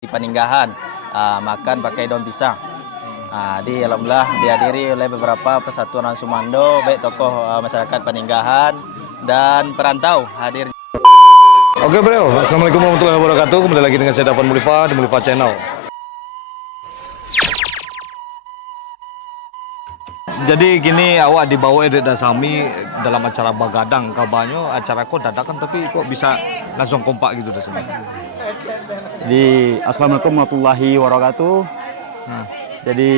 di Paninggahan, makan pakai daun pisang. Alhamdulillah dihadiri oleh beberapa persatuan Sumando, baik tokoh masyarakat Paninggahan dan perantau hadir. Oke bro, assalamualaikum warahmatullahi wabarakatuh. Kembali lagi dengan saya Dapan Mulifa di Mulifa Channel. Jadi gini awak dibawa Edek Dasami dalam acara Bagadang, kabarnya acara kok dadakan tapi kok bisa langsung kompak gitu Dasami. Assalamualaikum warahmatullahi wabarakatuh. Jadi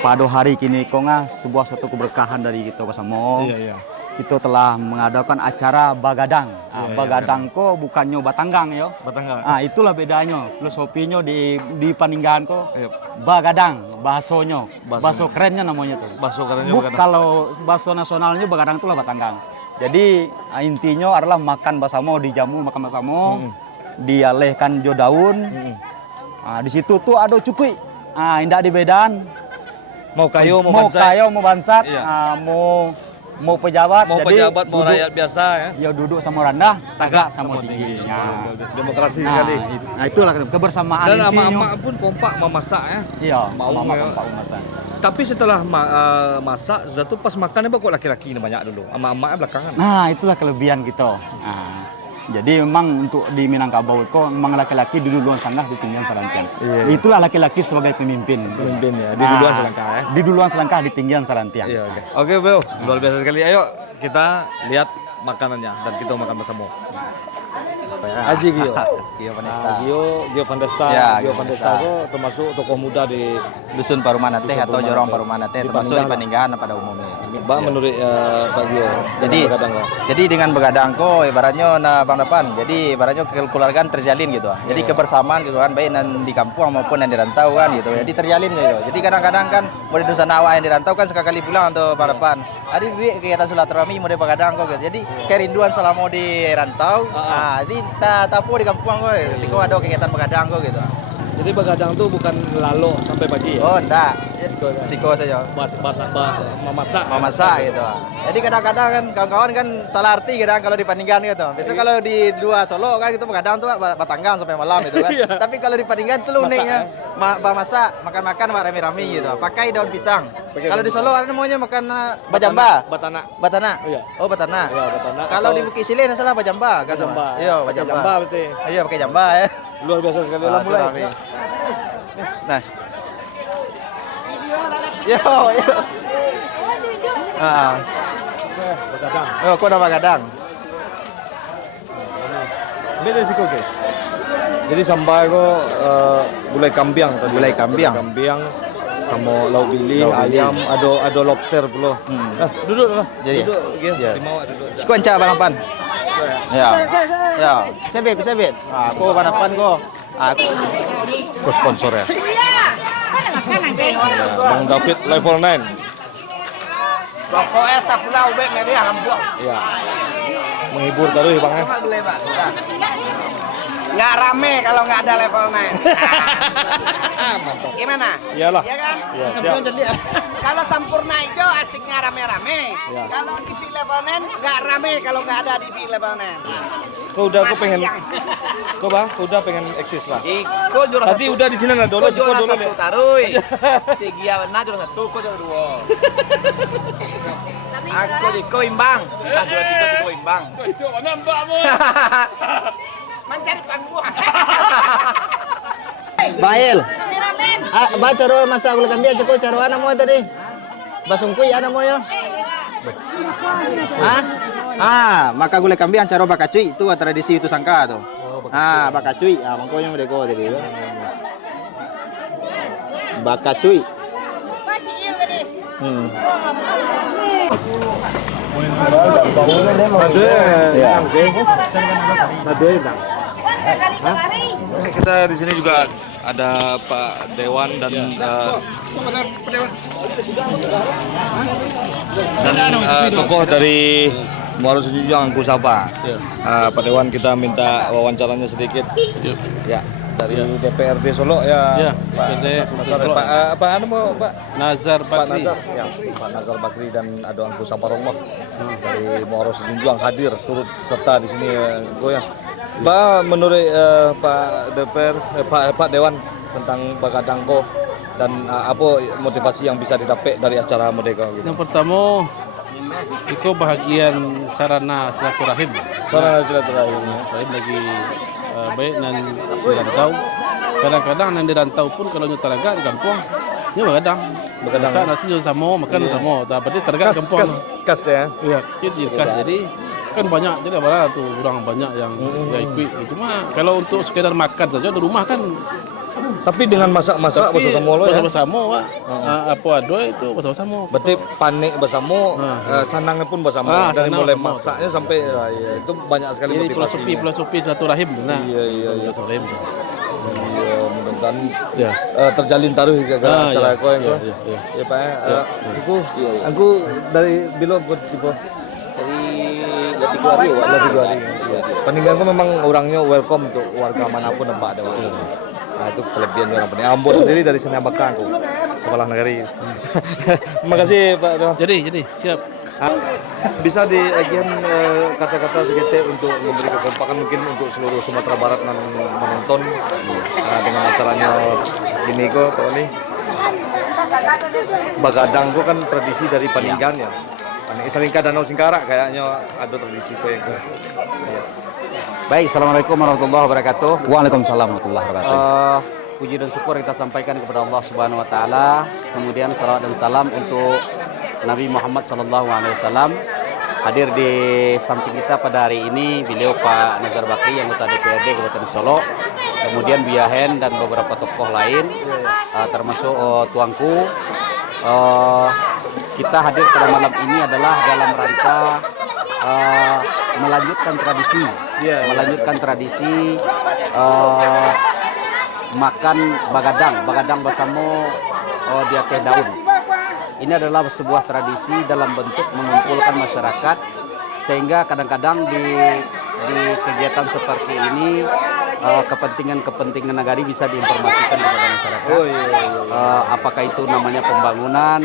pada hari kini konga sebuah satu keberkahan dari kita bersama. Iya. Kita telah mengadakan acara Bagadang. Bagadang kok bukannya Batanggang ya. Batanggang. Itulah bedanya. Filosofinya di Paninggahan kok Iya. Bagadang bahasanya. Bahasa kerennya namanya tuh. Bahasa kerennya Bagadang. Kalau bahasa nasionalnya Bagadang itulah Batanggang. Jadi intinya adalah makan bersama, dijamu makan bersama. Dialihkan jo daun. Di situ tuh ada cukui. Indah di bedan. Mau kayu, mau Mau bansai. kayu, mau bansat, Iya. mau pejabat. Mau jadi pejabat, mau rakyat biasa ya. Ya duduk sama rendah, tagak sama tinggi. Demokrasi sekali. Nah itulah kebersamaan. Dan intinya. emak-emak pun kompak memasak ya. Iya, Mau mama ya. kompak masak. Tapi setelah masak, sudah tuh pas makannya kok laki-laki ini banyak dulu. Emak-emaknya belakangan. Nah itulah kelebihan kita. Jadi memang untuk di Minangkabau itu memang laki-laki di duluan sanggah di tinggian Salantiang. Iya. Itulah laki-laki sebagai pemimpin. Pemimpin ya, di duluan selangkah ya. Di duluan selangkah di tinggian Salantiang. Iya, oke bro, luar biasa sekali. Ayo kita lihat makanannya dan kita makan bersama. Aji Gio. Gio Vanesta. Gio Vandesta. Ya, Gio Gio Vandesta Vandesta. itu termasuk tokoh muda di Dusun Parumana Teh atau Jorong Parumana Teh, Di termasuk di Paninggahan. Paninggahan pada umumnya. Mbak menurut Pak Gio. Jadi dengan begadang ko ibaratnya Bang Dapan. Jadi ibaratnya kekeluargaan terjalin gitu. Jadi kebersamaan gitu kan baik yang di kampung maupun yang di rantau kan gitu. Jadi terjalin gitu. Jadi kadang-kadang kan mau di dusun awak yang di rantau kan sekali pulang untuk Bang Dapan. Jadi kegiatan silaturahmi mau di begadang kok gitu. Jadi kerinduan selama di rantau. Jadi tapu di kampung kok. Ketika ada kegiatan begadang kok gitu. Jadi begadang tuh bukan lalu sampai pagi ya. Oh enggak, siko saja. Memasak gitu. Jadi kadang-kadang kan kawan-kawan kan salah arti kadang kalau di Paninggahan gitu. Biasanya kalau di dua Solo kan gitu begadang tuh batanggang sampai malam gitu kan. Tapi kalau di Paninggahan tuh uniknya masak, makan-makan rame-rame gitu. Pakai daun pisang. Kalau di Solo ada namanya makan bajamba. Batana. Iya. Oh batana. Iya, batana. Kalau di Bukit Silih salah bajamba kan. Bajamba. Iya, Pakai bajamba. jamba berarti. Iya, pakai jamba ya. Luar biasa sekali lah Itu mulai. rame. Nah. Yo. Begadang. Oh, kau dah begadang. Beda sih kok. Jadi sampai kok gulai kambiang tadi. Gulai kambiang. Sama lauk bili, Lauk bili. ayam, ada lobster pula. Duduk lah. Jadi, duduk, Gil. ya. Di bawah duduk. Sekuan cak balapan. Ya. Ya. Sebit. Aku balapan ko. Aku Ko sponsor ya. Bang David level 9. pokoknya sapulau ubek media hampur. Iya. Menghibur terus Bang ya. Nggak rame kalau nggak ada level 9. Gimana? Iyalah. Iya kan? Iya, siap. Kalau Sampurna itu asiknya rame-rame. Iya. Kalau di V level 9 nggak rame kalau nggak ada di V level 9. Kau udah pengen eksis lah. Iko juara Tadi udah di sini lah dulu, Kau sih juara dulu satu deh. tarui. Si Gia benar juara satu, kau juara dua. Aku di kau imbang. Nah, juara tiga di kau imbang. Mencari panggung. Bail. Baca ro masa gula kambing cukup caro ana mo tadi. Basungkuy ana mo yo. Maka gula kambing caro bakacuy itu tradisi itu sangka tuh. Bakacuy. Mangkonya mo deko tadi itu. Bakacuy. Kita di sini juga ada Pak Dewan dan tokoh dari Muaro Sejujang Angku Sapa. Pak Dewan kita minta wawancaranya sedikit. Ya, dari DPRD Solo ya. Pak Nazar, Pak anu mau Pak Nazar Pak Bakri. Nazar, ya, Pak Nazar Bakri dan Ado Angku Saparongmoh dari Muaro Sejujang hadir turut serta di sini goyang. Pak, menurut Pak DPR, Pak Dewan tentang Bagadangko dan apa motivasi yang bisa didapat dari acara Merdeka gitu. Yang pertama, itu bahagian sarana silaturahim. Sarana silaturahim. Silaturahim lagi baik dan dirantau. Kadang-kadang yang dirantau pun kalau nyu telaga di kampung, nyu begadang. Biasa nasi juga sama, makan sama. Tapi telaga di kampung. Kas ya. Iya, kas. Jadi kan banyak, jadi apa tuh orang banyak yang ikut. Cuma kalau untuk sekedar makan saja di rumah kan. Tapi dengan masak-masak bersama lo ya. Bersama, Pak. Apa ada itu bersama. Berarti panik bersama, sanangnya pun bersama. Dari mulai masaknya sampai ya, itu banyak sekali motivasi. Filosofi silaturahim. Nah, Iya. silaturahim. Iya, mudah-mudahan Ya. terjalin taruh gara acara iya. aku yang Iya. ya Pak. Aku dari Bilo tipe Dari Jatiluhur, Jatiluhur. Peninggalanku memang orangnya welcome untuk warga manapun tempat ada. Nah itu kelebihan yang penting. Ambo sendiri dari Seni Abakang aku sebelah negari. Terima kasih Pak Dewan. Jadi siap. Bisa diagian kata-kata sedikit untuk memberi kekompakan mungkin untuk seluruh Sumatera Barat yang menonton dengan acaranya ini kok Pak Oli. Bagadang itu kan tradisi dari Paninggan ya. Selingkah Danau Singkarak kayaknya ada tradisi kok yang ya. Baik, Assalamualaikum warahmatullahi wabarakatuh. Waalaikumsalam warahmatullahi wabarakatuh. Puji dan syukur kita sampaikan kepada Allah Subhanahu wa taala. Kemudian salawat dan salam untuk Nabi Muhammad sallallahu alaihi wasallam. Hadir di samping kita pada hari ini beliau Pak Nazar Bakri, anggota DPRD Kabupaten Solo. Kemudian Buya Hen dan beberapa tokoh lain termasuk tuanku. Kita hadir pada malam ini adalah dalam rangka melanjutkan tradisi makan bagadang bersama di atas daun. Ini adalah sebuah tradisi dalam bentuk mengumpulkan masyarakat sehingga kadang-kadang di kegiatan seperti ini kepentingan nagari bisa diinformasikan kepada masyarakat. Apakah itu namanya pembangunan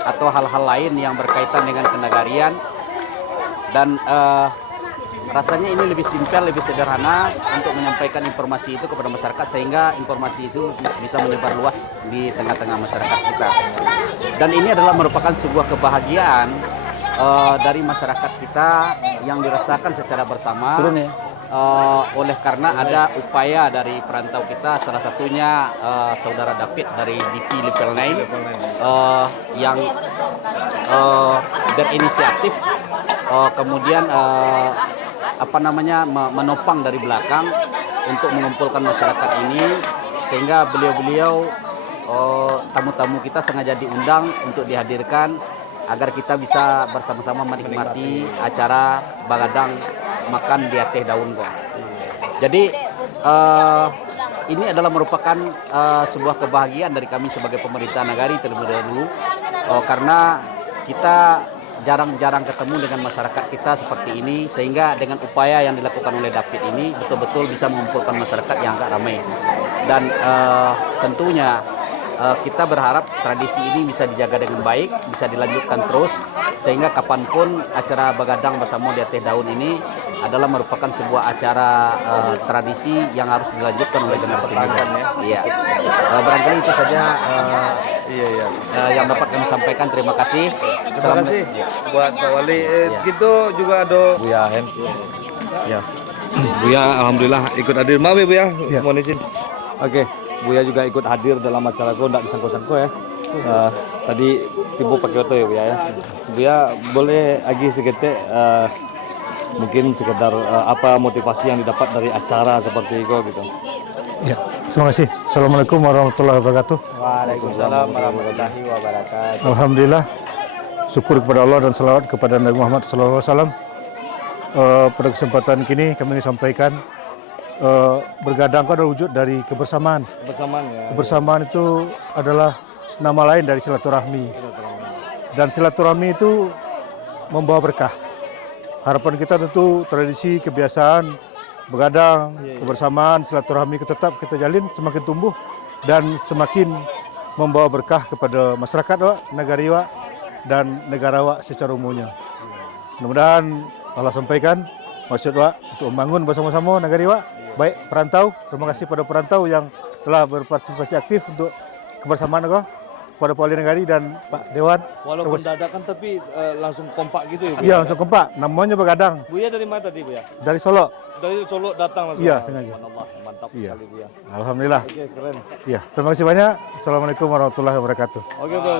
atau hal-hal lain yang berkaitan dengan kenagarian. Dan rasanya ini lebih simpel, lebih sederhana untuk menyampaikan informasi itu kepada masyarakat sehingga informasi itu bisa menyebar luas di tengah-tengah masyarakat kita. Dan ini adalah merupakan sebuah kebahagiaan dari masyarakat kita yang dirasakan secara bersama. Oleh karena ada upaya dari perantau kita, salah satunya saudara David dari DP Level 9 yang berinisiatif kemudian menopang dari belakang untuk mengumpulkan masyarakat ini sehingga beliau-beliau tamu-tamu kita sengaja diundang untuk dihadirkan agar kita bisa bersama-sama menikmati acara bagadang makan di atas daun kok. Jadi ini adalah merupakan sebuah kebahagiaan dari kami sebagai pemerintah nagari terlebih dahulu karena kita jarang-jarang ketemu dengan masyarakat kita seperti ini sehingga dengan upaya yang dilakukan oleh David ini betul-betul bisa mengumpulkan masyarakat yang agak ramai dan tentunya kita berharap tradisi ini bisa dijaga dengan baik, bisa dilanjutkan terus sehingga kapanpun acara bagadang bersama di atas daun ini adalah merupakan sebuah acara tradisi yang harus dilanjutkan oleh generasi muda. Iya. Barangkali itu saja yang dapat kami sampaikan. Terima kasih. Terima kasih buat Pak Wali. Gitu juga ada Buya Hen. Ya. Buya alhamdulillah ikut hadir. Maaf ya Buya, mohon izin. Oke. Buya juga ikut hadir dalam acara ko, enggak disangko-sangko ya. Tadi tiba pakai oto ya Buya ya. Buya boleh agi segetek mungkin sekedar apa motivasi yang didapat dari acara seperti itu gitu. Ya, terima kasih. Assalamualaikum warahmatullahi wabarakatuh. Waalaikumsalam warahmatullahi wabarakatuh. Alhamdulillah, syukur kepada Allah dan salawat kepada Nabi Muhammad SAW. Pada kesempatan kini kami ingin sampaikan bergadang itu adalah wujud dari kebersamaan. Kebersamaan itu adalah nama lain dari silaturahmi. Dan silaturahmi itu membawa berkah. Harapan kita tentu tradisi, kebiasaan, begadang, kebersamaan, silaturahmi tetap kita jalin semakin tumbuh dan semakin membawa berkah kepada masyarakat negari dan negara secara umumnya. Mudah-mudahan Allah sampaikan maksud Wak untuk membangun bersama-sama negara Wak. Baik perantau, terima kasih pada perantau yang telah berpartisipasi aktif untuk kebersamaan Wak. Pada Pak Wali Negari dan Pak Dewan. Walaupun dadakan tapi langsung kompak gitu ya Buya? Iya langsung kompak, namanya begadang. Buya dari mana tadi Buya? Dari Solo. Dari Solo datang langsung? Iya, sengaja. Subhanallah, mantap Iya. sekali Buya. Alhamdulillah. Oke, keren. Iya, terima kasih banyak. Assalamualaikum warahmatullahi wabarakatuh. Oke bro,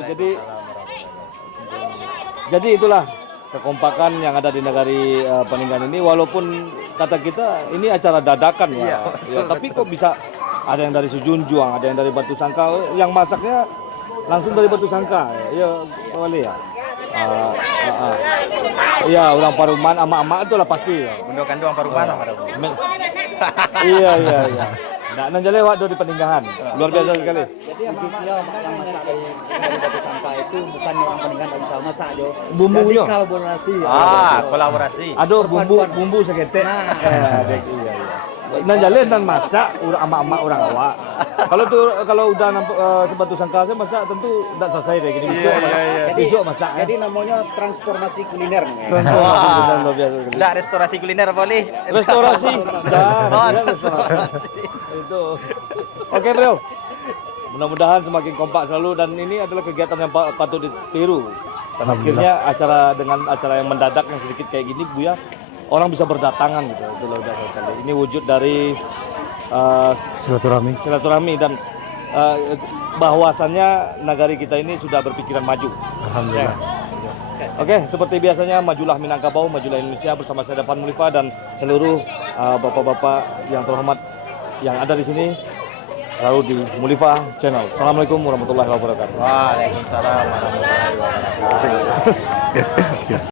jadi itulah kekompakan yang ada di negari Paninggan ini. Walaupun kata kita ini acara dadakan ya, ya tapi kok bisa ada yang dari Sejunjuang, ada yang dari Batu Sangka, yang masaknya langsung dari Batu Sangka, ya Pak Wali ya. Iya, orang Paruman, ama-ama itulah pasti. Ya. Undukan doang Paruman. Iya. Nah, nanti lewat di Peninggahan. Luar biasa sekali. Jadi yang masak dari Batu Sangka itu bukan orang Peninggahan tak bisa masak Jo. Bumbunya. Jadi kolaborasi. Kolaborasi. Aduh, bumbu seketek. Iya. Nah jalan dan masak ama-ama orang awak. Kalau udah Batu Sangka saya masak tentu tidak selesai deh gini besok masak. Jadi namanya transformasi kuliner. Luar biasa sekali. Enggak restorasi kuliner boleh. Restorasi. Itu. Oke bro. Mudah-mudahan semakin kompak selalu dan ini adalah kegiatan yang patut ditiru. Dan akhirnya dengan acara yang mendadak yang sedikit kayak gini Buya, orang bisa berdatangan gitu. Itu luar biasa sekali. Ini wujud dari silaturahmi dan bahwasannya negari kita ini sudah berpikiran maju. Alhamdulillah. Oke, seperti biasanya majulah Minangkabau, majulah Indonesia bersama saya Devan Mulifa dan seluruh bapak-bapak yang terhormat yang ada di sini selalu di Mulifa Channel. Assalamualaikum warahmatullahi wabarakatuh. Waalaikumsalam warahmatullahi wabarakatuh.